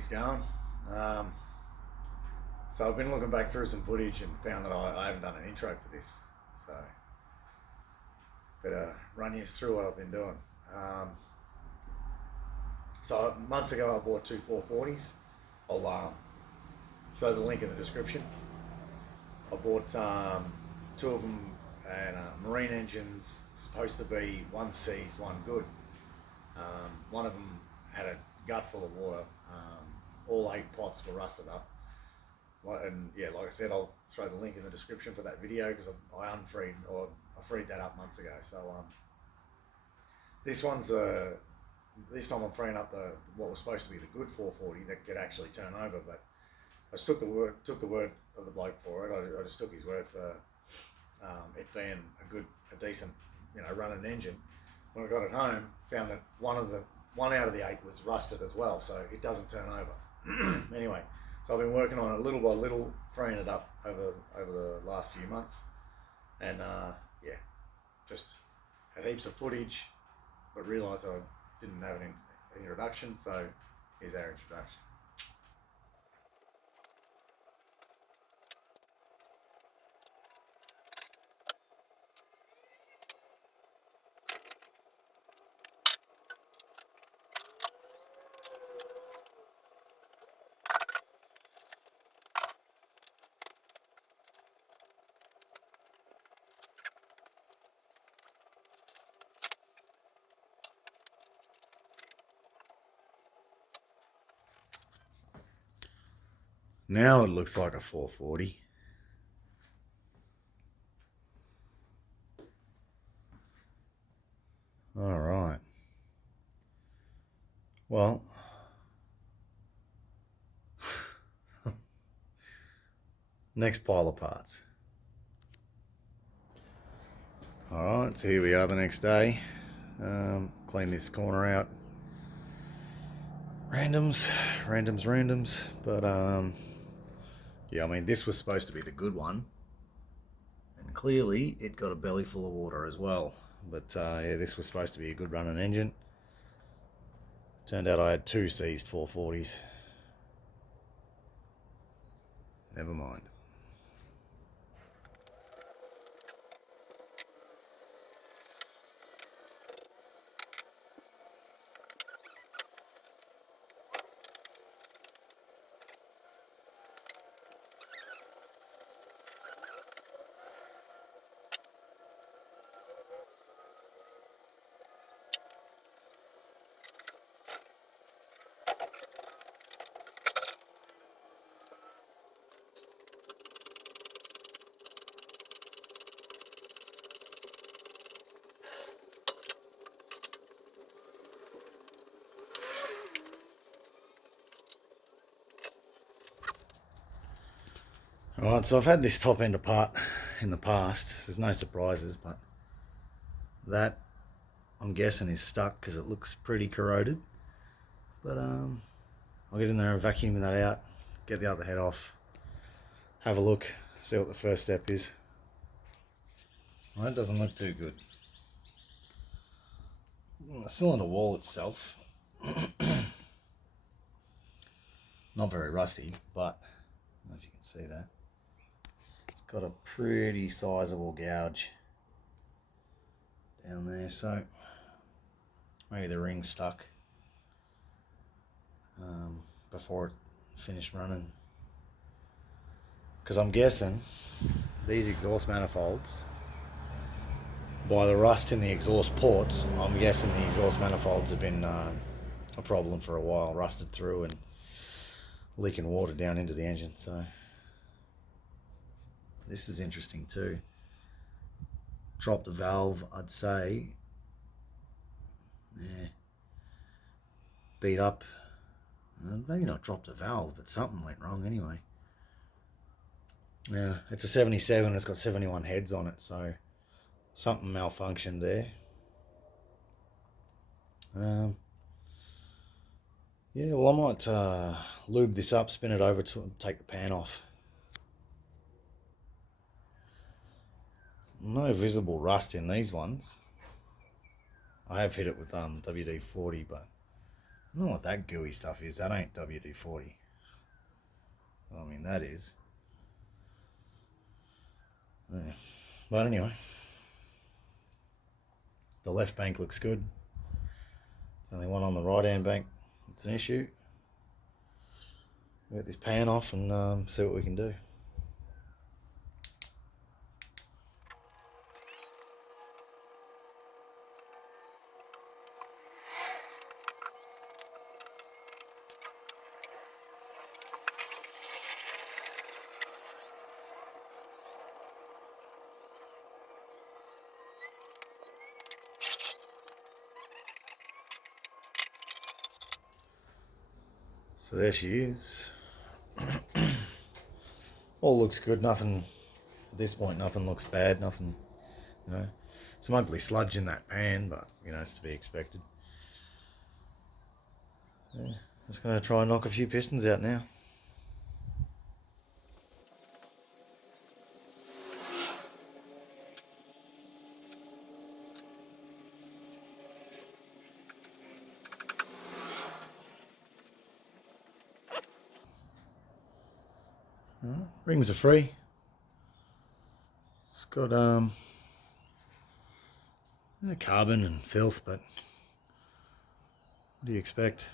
he's going. Um, so I've been looking back through some footage and found that I haven't done an intro for this. So better run you through what I've been doing. Um, so months ago I bought two 440s. I'll throw the link in the description. I bought two of them and marine engines. It's supposed to be one seized, one good. One of them had a gut full of water. All 8 pots were rusted up. And yeah, like I said, I'll throw the link in the description for that video because I freed that up months ago. So this one's this time I'm freeing up what was supposed to be the good 440 that could actually turn over, but I just took the word of the bloke for it. I just took his word for it being a decent, running engine. When I got it home, found that one out of the 8 was rusted as well, so it doesn't turn over. Anyway, so I've been working on it little by little, freeing it up over the last few months, and yeah, just had heaps of footage, but realised I didn't have an introduction, so here's our introduction. Now it looks like a 440. All right. Well, next pile of parts. All right, so here we are the next day. Clean this corner out. Randoms, but yeah, I mean, this was supposed to be the good one, and clearly it got a belly full of water as well. But yeah, this was supposed to be a good running engine. Turned out I had 2 seized 440s. Never mind. Alright, so I've had this top end apart in the past. There's no surprises, but that, I'm guessing, is stuck because it looks pretty corroded. But I'll get in there and vacuum that out, get the other head off, have a look, see what the first step is. Well, that doesn't look too good. The cylinder wall itself, not very rusty, but I don't know if you can see that. It's got a pretty sizable gouge down there, so maybe the ring's stuck before it finished running. Because I'm guessing these exhaust manifolds, by the rust in the exhaust ports, I'm guessing the exhaust manifolds have been a problem for a while, rusted through and leaking water down into the engine. So this is interesting too. Drop the valve, I'd say. Yeah. Beat up. Maybe not dropped the valve, but something went wrong anyway. Yeah, it's a 77. It's got 71 heads on it, so something malfunctioned there. Yeah, well, I might lube this up, spin it over to take the pan off. No visible rust in these ones. I have hit it with WD-40, but I don't know what that gooey stuff is. That ain't WD-40. I mean, that is. Yeah. But anyway, the left bank looks good. There's only one on the right hand bank. It's an issue. We'll get this pan off and see what we can do. So there she is. All looks good. Nothing at this point. Nothing looks bad. Nothing, you know. Some ugly sludge in that pan, but you know it's to be expected. Yeah, just gonna try and knock a few pistons out now. Rings are free. It's got carbon and filth, but what do you expect?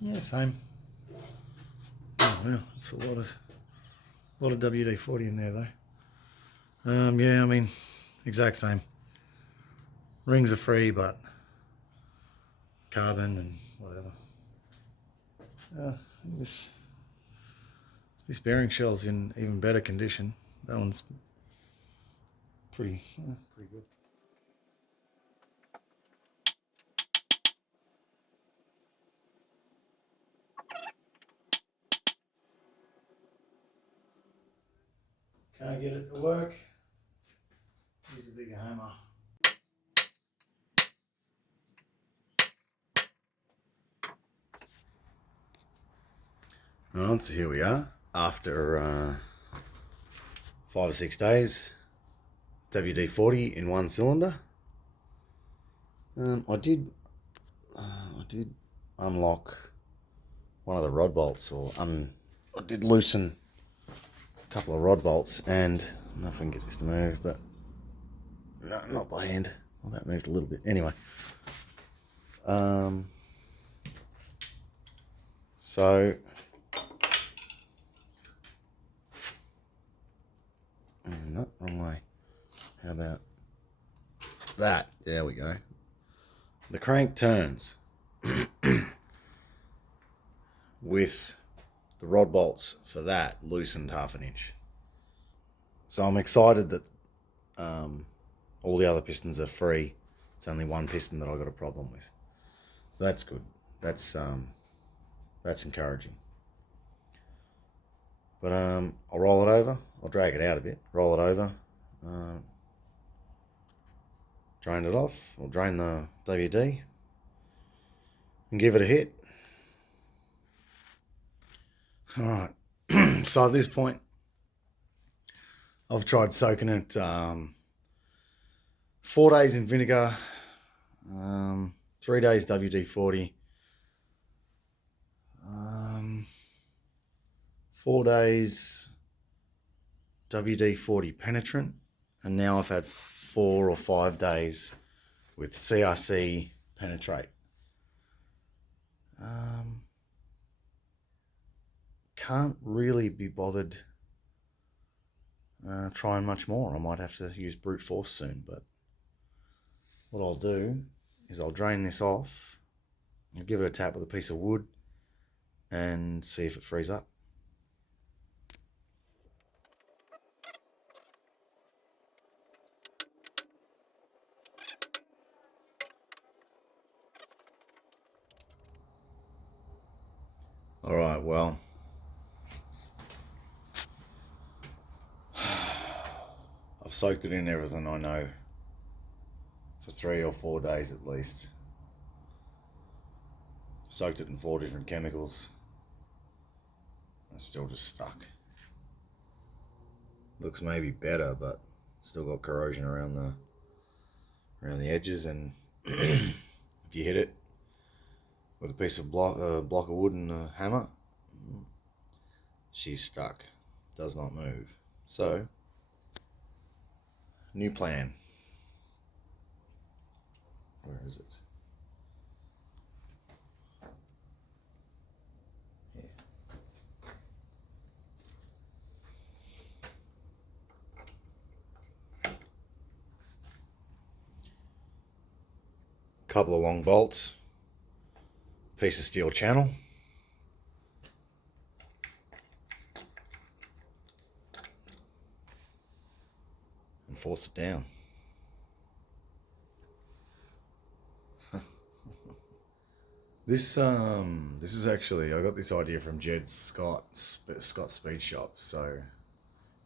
Yeah, same. Oh wow, that's a lot of WD-40 in there though. Yeah, I mean, exact same. Rings are free, but carbon and whatever. This bearing shell's in even better condition. That one's pretty good. Can't get it to work. Use a bigger hammer. Alright, so here we are. After 5 or 6 days, WD-40 in one cylinder. I did unlock one of the rod bolts, I did loosen a couple of rod bolts, and I don't know if I can get this to move, but no, not by hand. Well, that moved a little bit. Anyway, so no, wrong way. How about that? There we go. The crank turns with the rod bolts for that loosened 1/2 inch. So I'm excited that all the other pistons are free. It's only one piston that I got a problem with. So that's good. That's encouraging. But I'll roll it over. I'll drag it out a bit. Roll it over. Drain it off. I'll drain the WD and give it a hit. All right. So at this point, I've tried soaking it 4 days in vinegar, 3 days WD-40, 4 days WD-40 penetrant, and now I've had 4 or 5 days with CRC penetrate. Can't really be bothered trying much more. I might have to use brute force soon, but what I'll do is I'll drain this off, I'll give it a tap with a piece of wood and see if it frees up. All right, well, I've soaked it in everything I know for 3 or 4 days at least. Soaked it in 4 different chemicals. It's still just stuck. Looks maybe better, but still got corrosion around the edges, and if you hit it with a piece of block of wood and a hammer, she's stuck. Does not move. So, new plan. Where is it? Yeah. Couple of long bolts, piece of steel channel, and force it down. This is actually, I got this idea from Jed Scott Speed Shop. So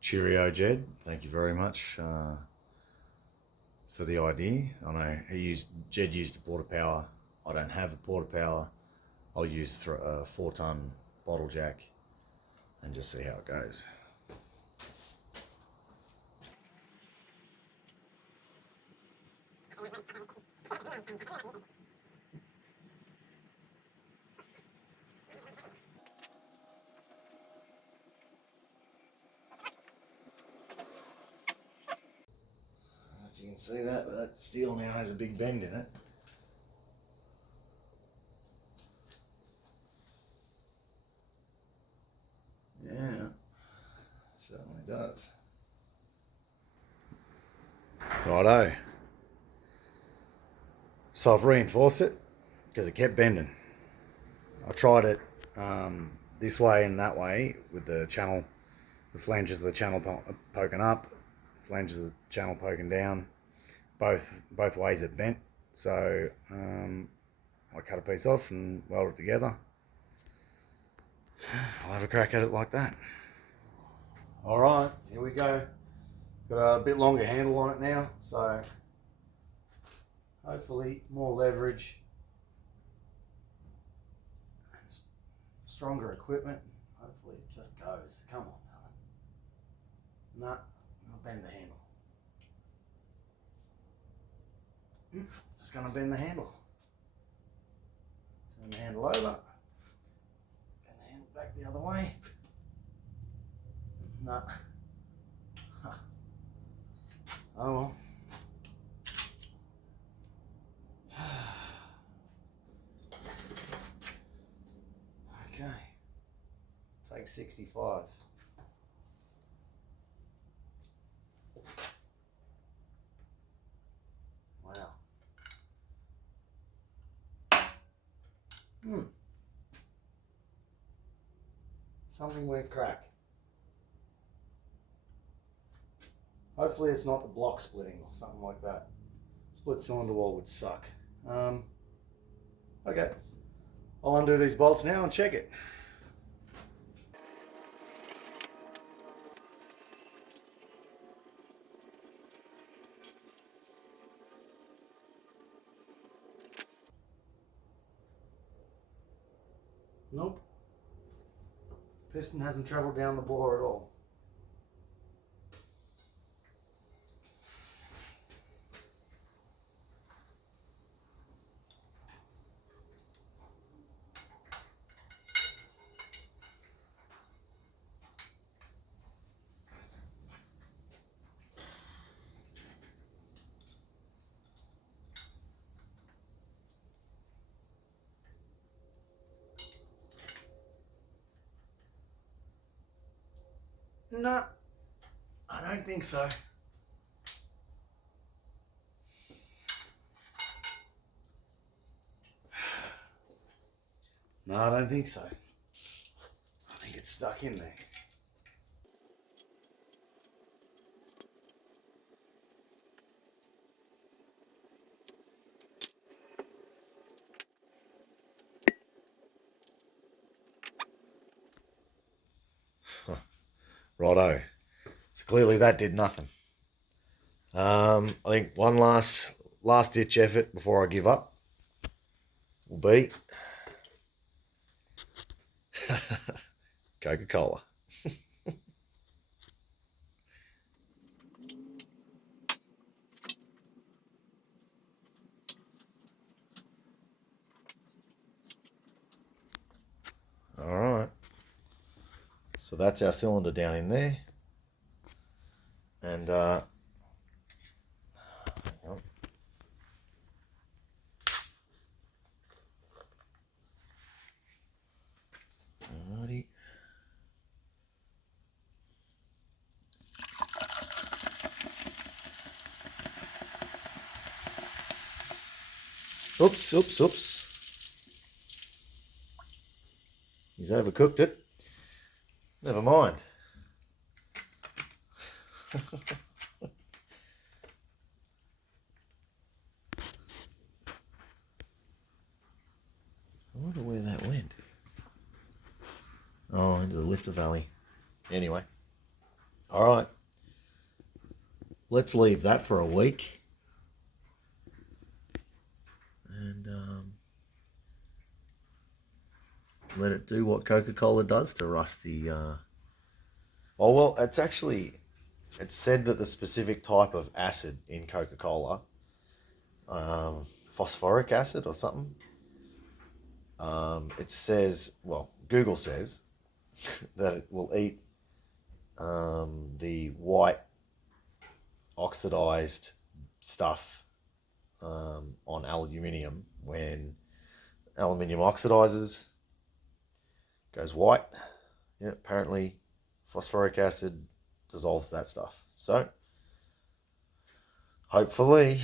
cheerio, Jed. Thank you very much for the idea. I know Jed used a porta power. I don't have a porta power. I'll use a 4-ton bottle jack and just see how it goes. If you can see that, but that steel now has a big bend in it. Yeah, certainly does. Righto. So I've reinforced it because it kept bending. I tried it this way and that way with the channel, the flanges of the channel poking up, flanges of the channel poking down. Both ways it bent. So I cut a piece off and weld it together. I'll have a crack at it like that. All right, here we go. Got a bit longer handle on it now, so hopefully more leverage, stronger equipment. Hopefully it just goes. Come on, Alan. Nah, I'll bend the handle. Just gonna bend the handle. Turn the handle over. Bend the handle back the other way. Nah. Huh. Oh well. Okay. Take 65. Wow. Something went crack. Hopefully it's not the block splitting or something like that. Split cylinder wall would suck. Okay. I'll undo these bolts now and check it. Nope. Piston hasn't traveled down the bore at all. No, I don't think so. No, I don't think so. I think it's stuck in there. Righto. So clearly that did nothing. I think one last ditch effort before I give up will be Coca-Cola. All right. So that's our cylinder down in there. And hang on. Alrighty. Oops. He's overcooked it. Never mind. I wonder where that went. Oh, into the lifter valley. Anyway. Alright. Let's leave that for a week. And let it do what Coca-Cola does to rusty. Oh, well, it's said that the specific type of acid in Coca-Cola, phosphoric acid or something, it says, well, Google says that it will eat the white oxidized stuff on aluminium. When aluminium oxidizes, goes white. Yeah, apparently phosphoric acid dissolves that stuff. So hopefully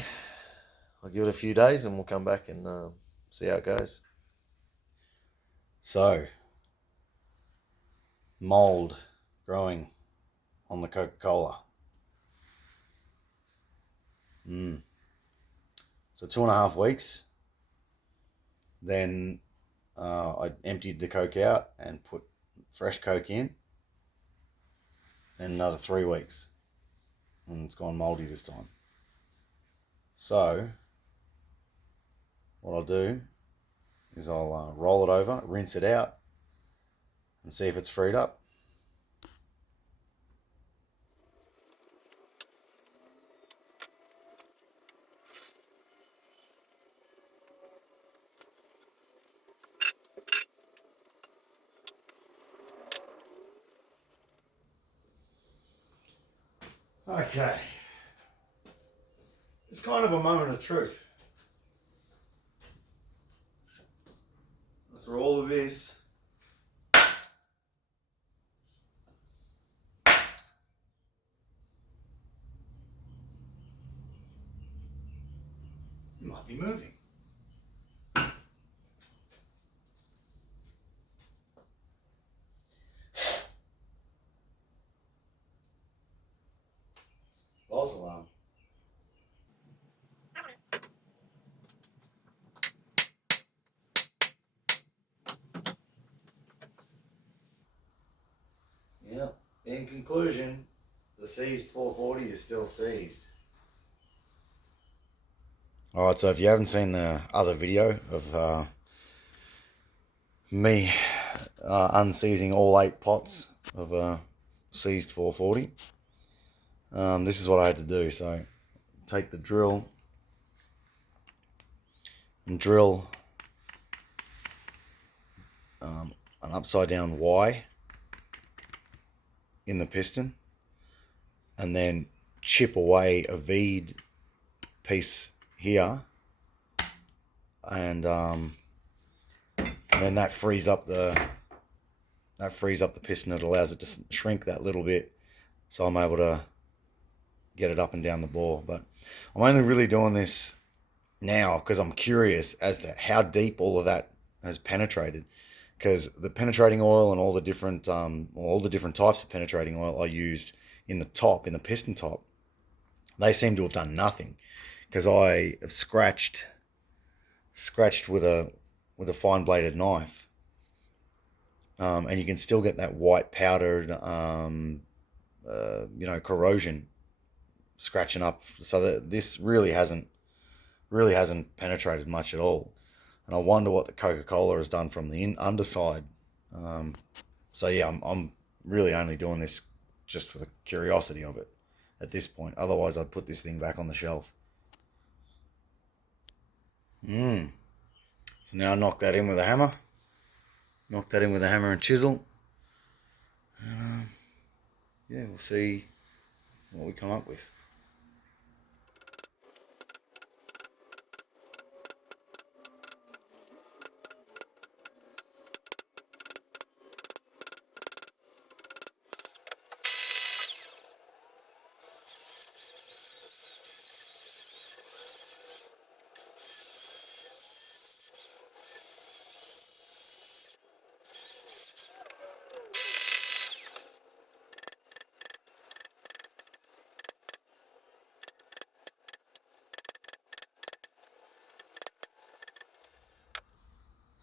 I'll give it a few days and we'll come back and see how it goes. So, mold growing on the Coca-Cola. So 2.5 weeks. Then I emptied the Coke out and put fresh Coke in. And another 3 weeks. And it's gone moldy this time. So, what I'll do is I'll roll it over, rinse it out, and see if it's freed up. Okay. It's kind of a moment of truth. After all of this, you might be moving. False alarm. Yeah. In conclusion, the seized 440 is still seized. Alright, so if you haven't seen the other video of me unseizing all 8 pots of seized 440, this is what I had to do. So take the drill and drill an upside down Y in the piston, and then chip away a V'd piece here, and then that frees up the piston. It allows it to shrink that little bit, so I'm able to get it up and down the bore. But I'm only really doing this now because I'm curious as to how deep all of that has penetrated, because the penetrating oil and all the different types of penetrating oil I used in the piston top, they seem to have done nothing, because I have scratched with a fine bladed knife, and you can still get that white powdered corrosion scratching up. So that this really hasn't penetrated much at all. And I wonder what the Coca-Cola has done from the underside So yeah, I'm really only doing this just for the curiosity of it at this point. Otherwise, I'd put this thing back on the shelf. So now I knock that in with a hammer. Knock that in with a hammer and chisel. Yeah, we'll see what we come up with.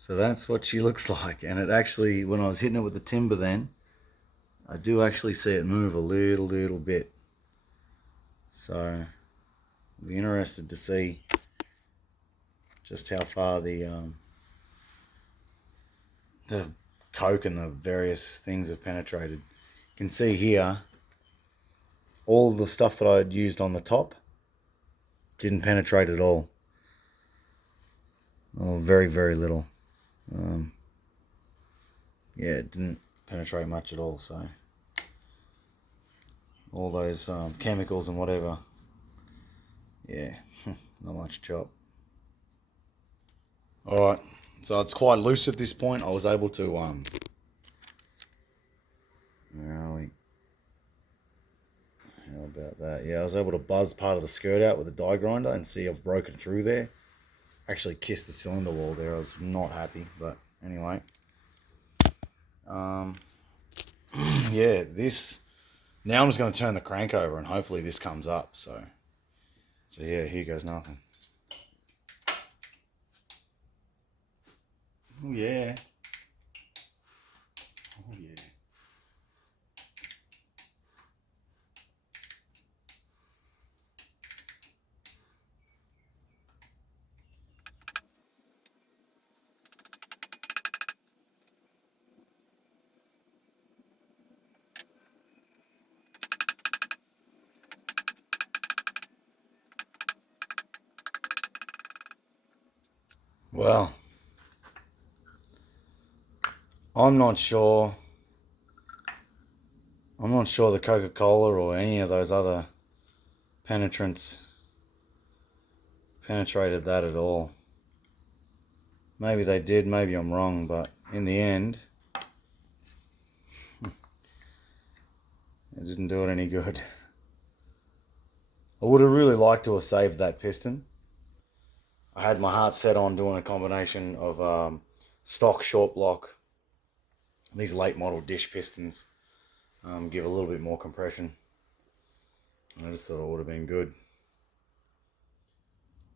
So that's what she looks like. And it actually, when I was hitting it with the timber then, I do actually see it move a little bit. So I'll be interested to see just how far the coke and the various things have penetrated. You can see here, all the stuff that I'd used on the top didn't penetrate at all. Oh, very little. Yeah, it didn't penetrate much at all. So all those chemicals and whatever, yeah, not much chop. All right, so it's quite loose at this point. I was able to where are we? How about that? Yeah, I was able to buzz part of the skirt out with a die grinder and see I've broken through there. Actually kissed the cylinder wall there. I was not happy, but anyway. Yeah, this, now I'm just going to turn the crank over and hopefully this comes up. So yeah, here goes nothing. Oh yeah. Oh yeah. Well, I'm not sure. I'm not sure the Coca-Cola or any of those other penetrants penetrated that at all. Maybe they did, maybe I'm wrong, but in the end, it didn't do it any good. I would have really liked to have saved that piston. I had my heart set on doing a combination of stock short block, these late model dish pistons, give a little bit more compression. I just thought it would have been good.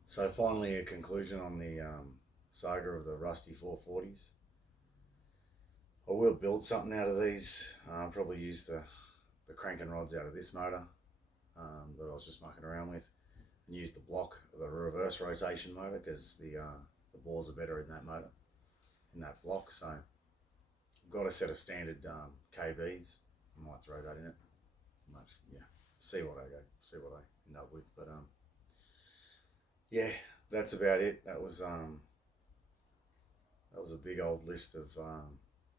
So finally a conclusion on the saga of the rusty 440s. I will build something out of these. I'll probably use the cranking rods out of this motor that I was just mucking around with, and use the block of the reverse rotation motor because the bores are better in that motor, in that block. So I've got a set of standard KBs. I might throw that in it. Yeah, see what I end up with. But yeah, that's about it. That was a big old list of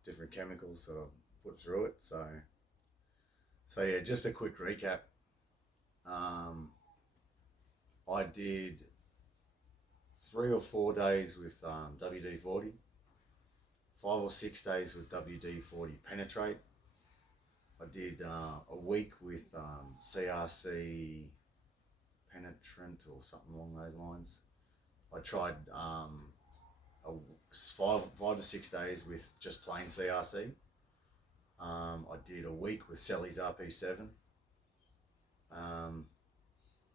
different chemicals that I've put through it. So yeah, just a quick recap. I did 3 or 4 days with WD-40, 5 or 6 days with WD-40 Penetrate. I did a week with CRC Penetrant or something along those lines. I tried 5 to 6 days with just plain CRC. I did a week with Selly's RP7.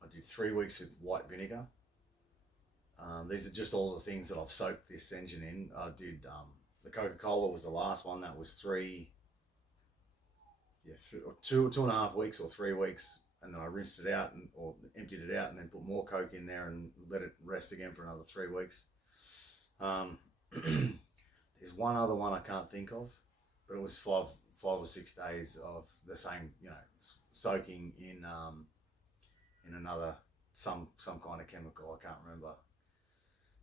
I did 3 weeks with white vinegar. These are just all the things that I've soaked this engine in. I did the Coca-Cola was the last one. That was 2.5 weeks or 3 weeks, and then I rinsed it out or emptied it out, and then put more Coke in there and let it rest again for another 3 weeks. There's one other one I can't think of. but it was 5 or 6 days of the same, soaking in another some kind of chemical. I can't remember.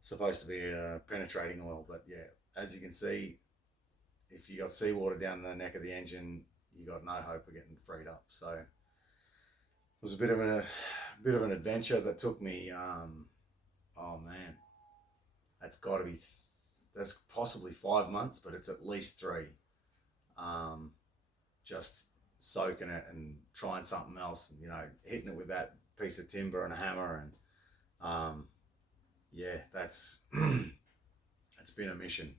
Supposed to be a penetrating oil, but yeah, as you can see, if you got seawater down the neck of the engine, you got no hope of getting freed up. So it was a bit of an adventure that took me. Oh man, that's possibly 5 months, but it's at least 3. Just soaking it and trying something else, and hitting it with that piece of timber and a hammer, and yeah, that's it's been a mission.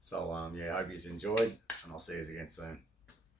So yeah, I hope you've enjoyed, and I'll see you again soon.